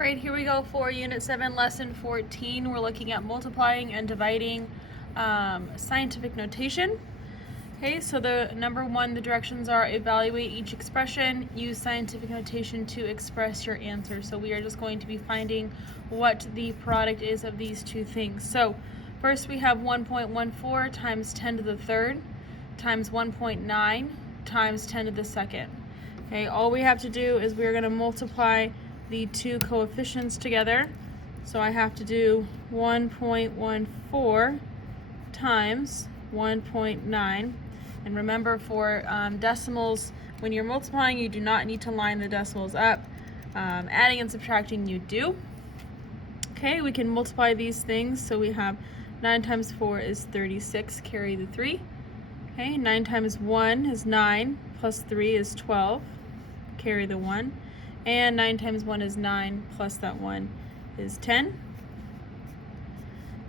Right, here we go for Unit 7, Lesson 14. We're looking at multiplying and dividing scientific notation. Okay, so the number one, the directions are evaluate each expression, use scientific notation to express your answer. So we are just going to be finding what the product is of these two things. So first we have 1.14 times 10 to the third times 1.9 times 10 to the second. Okay, all we have to do is we're going to multiply the two coefficients together. So I have to do 1.14 times 1.9. And remember, for decimals, when you're multiplying, you do not need to line the decimals up. Adding and subtracting, you do. Okay, we can multiply these things. So we have 9 times 4 is 36, carry the 3. Okay, 9 times 1 is 9, plus 3 is 12, carry the 1. And 9 times 1 is 9, plus that 1 is 10.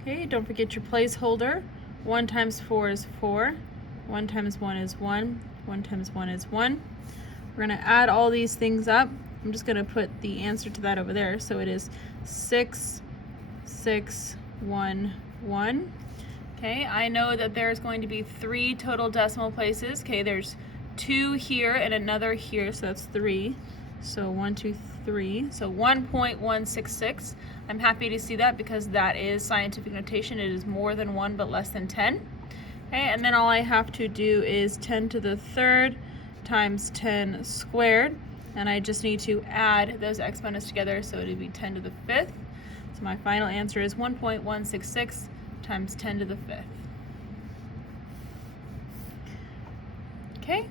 Okay, don't forget your placeholder. 1 times 4 is 4. 1 times 1 is 1. 1 times 1 is 1. We're going to add all these things up. I'm just going to put the answer to that over there. So it is 6, 6, 1, 1. Okay, I know that there's going to be 3 total decimal places. Okay, there's 2 here and another here, so that's 3. So 1, 2, 3. So 1.166. I'm happy to see that because that is scientific notation. It is more than 1 but less than 10. Okay, and then all I have to do is 10 to the third times 10 squared. And I just need to add those exponents together, so it would be 10 to the fifth. So my final answer is 1.166 times 10 to the fifth. Okay.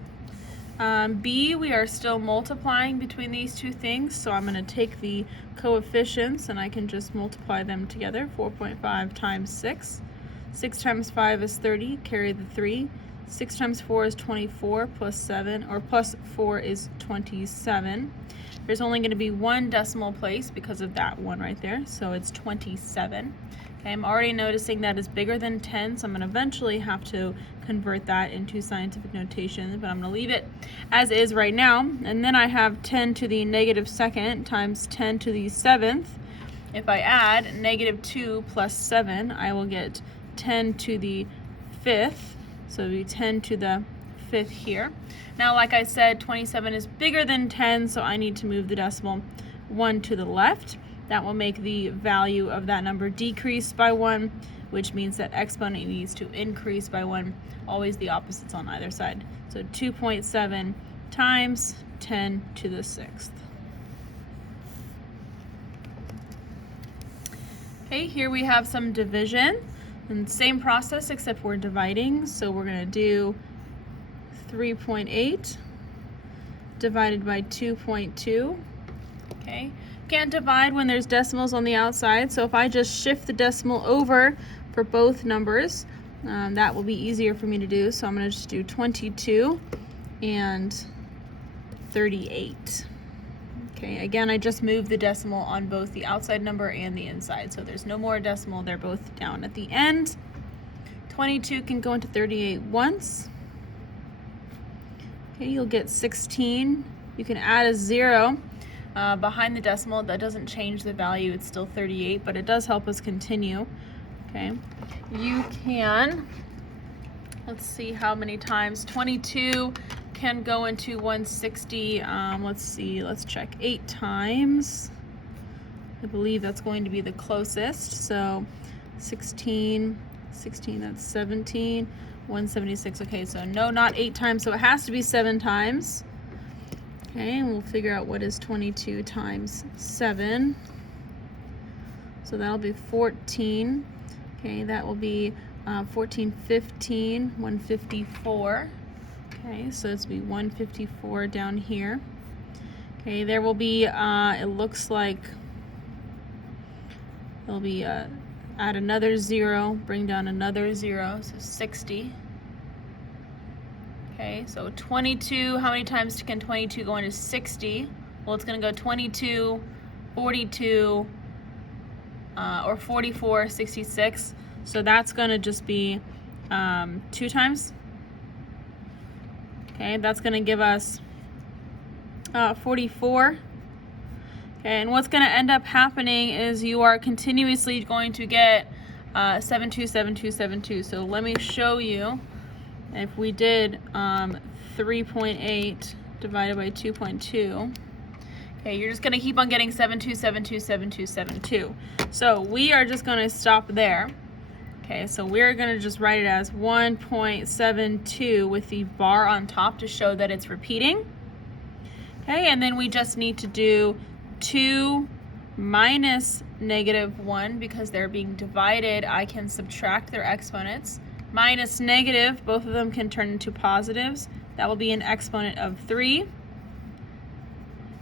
B, we are still multiplying between these two things, so I'm going to take the coefficients and I can just multiply them together. 4.5 times 6. 6 times 5 is 30, carry the 3. 6 times 4 is 24, plus 7, or plus 4 is 27. There's only going to be one decimal place because of that one right there, so it's 27. Okay, I'm already noticing that is bigger than 10, so I'm going to eventually have to convert that into scientific notation, but I'm going to leave it as is right now. And then I have 10 to the negative second times 10 to the seventh. If I add negative 2 plus 7, I will get 10 to the fifth, so it'll be 10 to the fifth here. Now, like I said, 27 is bigger than 10, so I need to move the decimal 1 to the left. That will make the value of that number decrease by 1, which means that exponent needs to increase by 1. Always the opposites on either side. So 2.7 times 10 to the sixth. Okay, here we have some division. And same process except we're dividing. So we're going to do 3.8 divided by 2.2. Okay. Can't divide when there's decimals on the outside, so if I just shift the decimal over for both numbers, that will be easier for me to do. So I'm going to just do 22 and 38. Okay, again, I just moved the decimal on both the outside number and the inside, so there's no more decimal. They're both down at the end. 22 can go into 38 once. Okay, you'll get 16. You can add a 0 behind the decimal. That doesn't change the value. It's still 38, but it does help us continue. Okay, you can, let's see how many times. 22 can go into 160. Let's see, let's check 8 times. I believe that's going to be the closest. So 16, that's 17, 176. Okay, so no, not 8 times, so it has to be 7 times. Okay, and we'll figure out what is 22 times 7. So that'll be 14. Okay, that will be 14, 15, 154. Okay, so it's be 154 down here. Okay, there will be, it looks like there'll be, add another 0, bring down another 0, so 60. Okay, so 22, how many times can 22 go into 60? Well, it's going to go 22, 42, or 44, 66. So that's going to just be 2 times. Okay, that's going to give us 44. Okay, and what's going to end up happening is you are continuously going to get 7, 2, 7, 2, 7, 2. So let me show you. If we did 3.8 divided by 2.2, okay, you're just going to keep on getting 7, 2, 7, 2, 7, 2, 7, 2. So we are just going to stop there. Okay, so we're going to just write it as 1.72 with the bar on top to show that it's repeating. Okay, and then we just need to do 2 minus -1 because they're being divided. I can subtract their exponents. Minus negative, both of them can turn into positives. That will be an exponent of 3.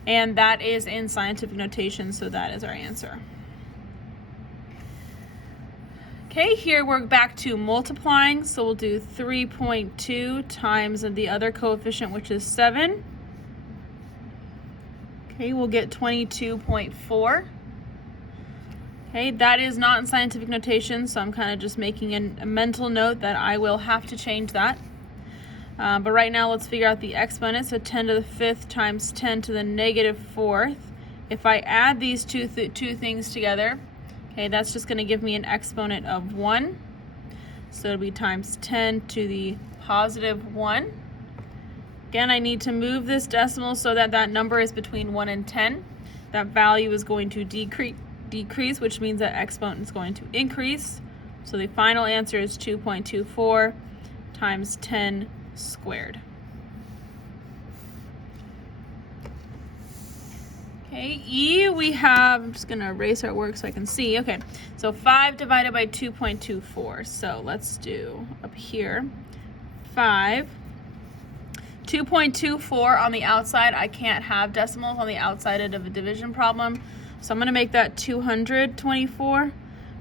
And that is in scientific notation, so that is our answer. Okay, here we're back to multiplying, so we'll do 3.2 times the other coefficient, which is 7. Okay, we'll get 22.4. Okay, that is not in scientific notation, so I'm kind of just making a mental note that I will have to change that. But right now, let's figure out the exponent. So 10 to the 5th times 10 to the -4th. If I add these two things together, okay, that's just going to give me an exponent of 1. So it'll be times 10 to the +1. Again, I need to move this decimal so that that number is between 1 and 10. That value is going to decrease, which means that exponent is going to increase. So the final answer is 2.24 times 10 squared. Okay, E we have, I'm just going to erase our work so I can see. Okay, so 5 divided by 2.24. So let's do up here 5. 2.24 on the outside. I can't have decimals on the outside of a division problem. So I'm going to make that 224,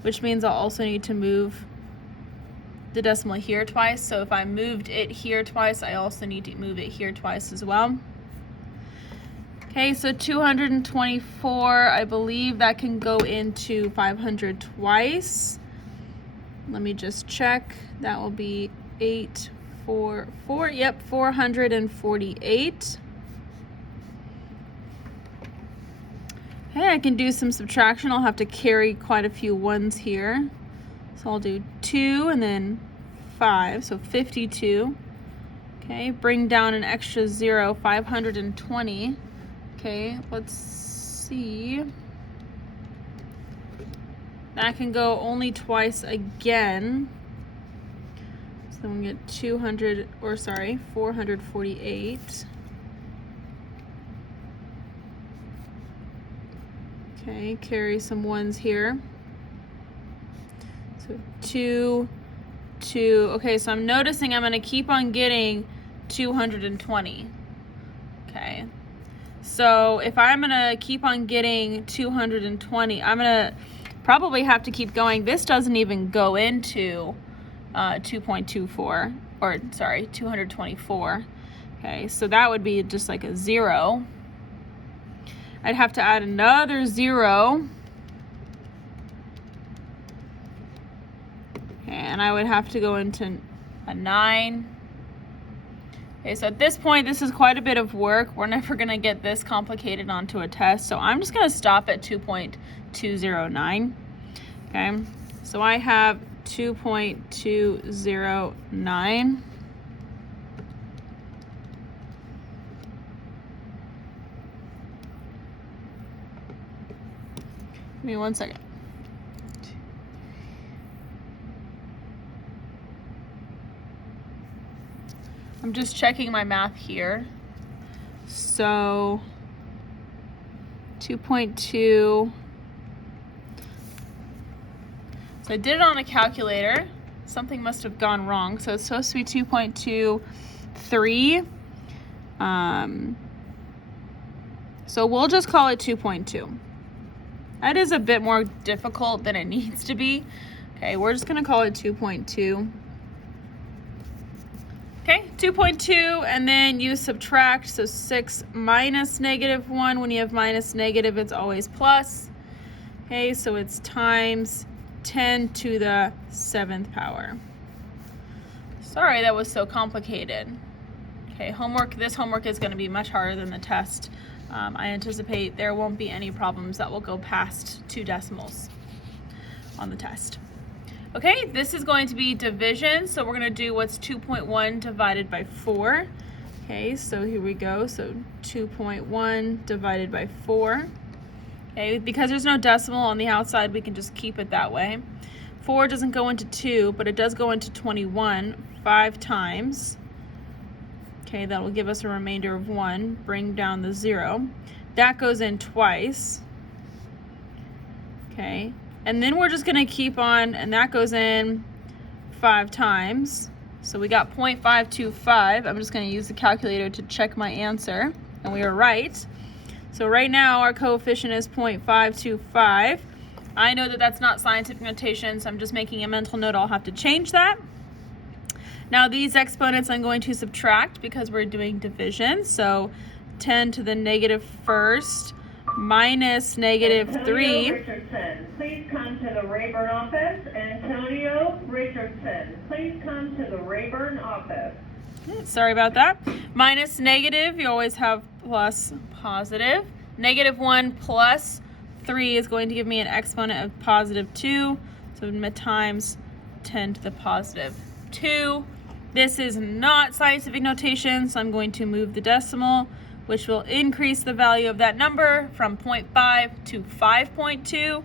which means I'll also need to move the decimal here twice. So if I moved it here twice, I also need to move it here twice as well. Okay, so 224, I believe that can go into 500 twice. Let me just check. That will be 8, 4, 4. Yep, 448. Okay, I can do some subtraction. I'll have to carry quite a few ones here. So I'll do 2 and then 5, so 52. Okay, bring down an extra 0, 520. Okay, let's see. That can go only twice again. So then we get 448. Okay, carry some ones here. So 2, 2. Okay, so I'm noticing I'm going to keep on getting 220. Okay. So if I'm going to keep on getting 220, I'm going to probably have to keep going. This doesn't even go into 2.24, or sorry, 224. Okay, so that would be just like a 0. I'd have to add another 0. And I would have to go into a 9. Okay, so at this point, this is quite a bit of work. We're never going to get this complicated onto a test. So I'm just going to stop at 2.209. Okay, so I have 2.209. Give me 1 second. I'm just checking my math here. So 2.2. So I did it on a calculator. Something must have gone wrong. So it's supposed to be 2.23. So we'll just call it 2.2. That is a bit more difficult than it needs to be. Okay, we're just going to call it 2.2. Okay, 2.2, and then you subtract, so 6 minus -1. When you have minus negative, it's always plus. Okay, so it's times 10 to the 7th power. Sorry that was so complicated. Okay, homework. This homework is going to be much harder than the test. I anticipate there won't be any problems that will go past 2 decimals on the test. Okay, this is going to be division, so we're going to do what's 2.1 divided by 4. Okay, so here we go. So 2.1 divided by 4. Okay, because there's no decimal on the outside, we can just keep it that way. 4 doesn't go into 2, but it does go into 21 5 times. Okay, that will give us a remainder of 1. Bring down the 0. That goes in twice. Okay, and then we're just going to keep on, and that goes in 5 times. So we got 0.525. I'm just going to use the calculator to check my answer, and we are right. So right now our coefficient is 0.525. I know that that's not scientific notation, so I'm just making a mental note. I'll have to change that. Now these exponents I'm going to subtract because we're doing division. So 10 to the negative first minus negative 3. Richardson, please come to the Rayburn office. Antonio Richardson, please come to the Rayburn office. Sorry about that. Minus negative, you always have plus positive. Negative 1 plus 3 is going to give me an exponent of positive 2. So times 10 to the positive 2. This is not scientific notation, so I'm going to move the decimal, which will increase the value of that number from 0.5 to 5.2,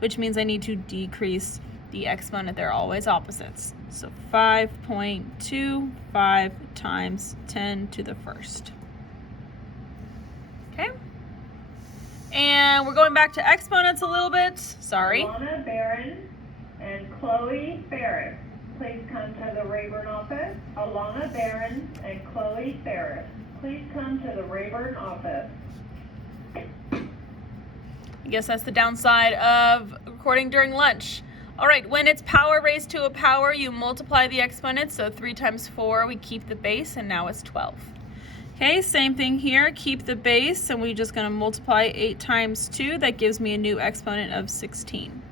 which means I need to decrease the exponent. They're always opposites. So 5.25 times 10 to the first. Okay. And we're going back to exponents a little bit. Sorry. Alana Barron and Chloe Ferris, please come to the Rayburn office. Alana Barron and Chloe Ferris, please come to the Rayburn office. I guess that's the downside of recording during lunch. All right, when it's power raised to a power, you multiply the exponents. So 3 times 4, we keep the base, and now it's 12. Okay, same thing here. Keep the base, and we're just going to multiply 8 times 2. That gives me a new exponent of 16.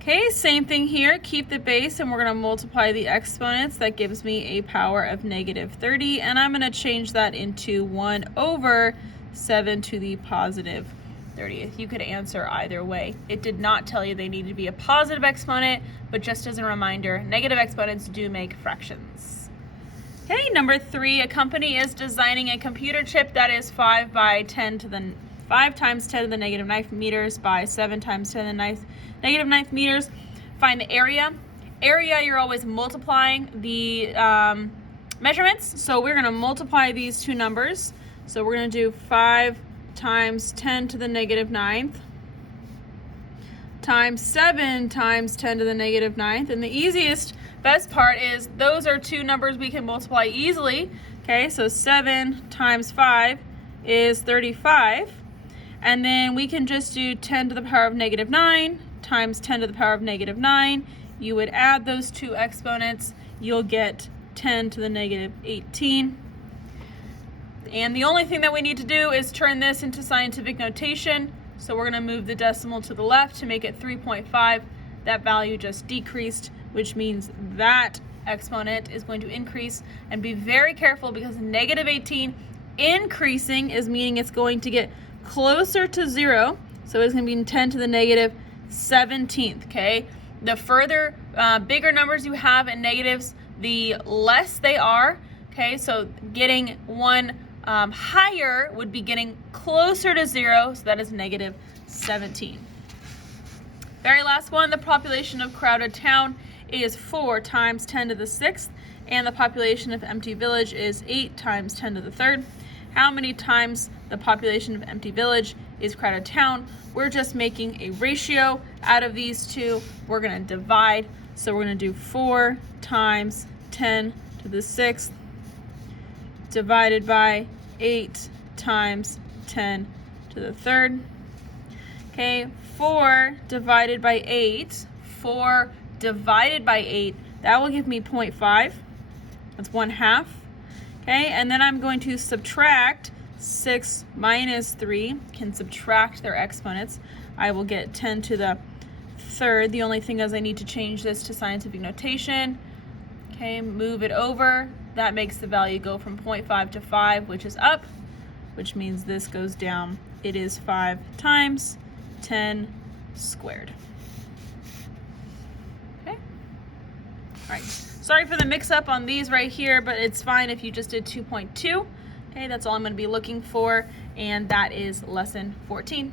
Okay, same thing here. Keep the base, and we're going to multiply the exponents. That gives me a power of negative 30, and I'm going to change that into 1 over 7 to the positive 30th. You could answer either way. It did not tell you they needed to be a positive exponent, but just as a reminder, negative exponents do make fractions. Okay, number 3, a company is designing a computer chip that is 5 times 10 to the negative 9th meters by 7 times 10 to the negative 9th meters. Find the area. Area, you're always multiplying the measurements. So we're going to multiply these two numbers. So we're going to do 5 times 10 to the negative 9th times 7 times 10 to the negative 9th. And the best part is those are two numbers we can multiply easily. Okay, so 7 times 5 is 35. And then we can just do 10 to the power of negative 9 times 10 to the power of negative 9. You would add those two exponents. You'll get 10 to the negative 18. And the only thing that we need to do is turn this into scientific notation. So we're going to move the decimal to the left to make it 3.5. That value just decreased, which means that exponent is going to increase. And be very careful because negative 18 increasing is meaning it's going to get closer to 0. So it's going to be 10 to the negative 17th, okay? The further, bigger numbers you have in negatives, the less they are, okay? So getting one higher would be getting closer to 0, so that is negative 17. Very last one, the population of crowded town is 4 times 10 to the 6th, and the population of empty village is 8 times 10 to the 3rd. How many times the population of empty village is crowded town? We're just making a ratio out of these two. We're going to divide, so we're going to do 4 times 10 to the 6th divided by 8 times 10 to the 3rd. Okay, 4 divided by 8, 4 divided by 8, that will give me 0.5. That's 1/2. Okay, and then I'm going to subtract 6 minus 3, can subtract their exponents. I will get 10 to the 3rd. The only thing is I need to change this to scientific notation. Okay, move it over. That makes the value go from 0.5 to 5, which is up. which means this goes down. It is 5 times 10 squared. Okay. All right. Sorry for the mix-up on these right here, but it's fine if you just did 2.2. Okay, that's all I'm going to be looking for, and that is lesson 14.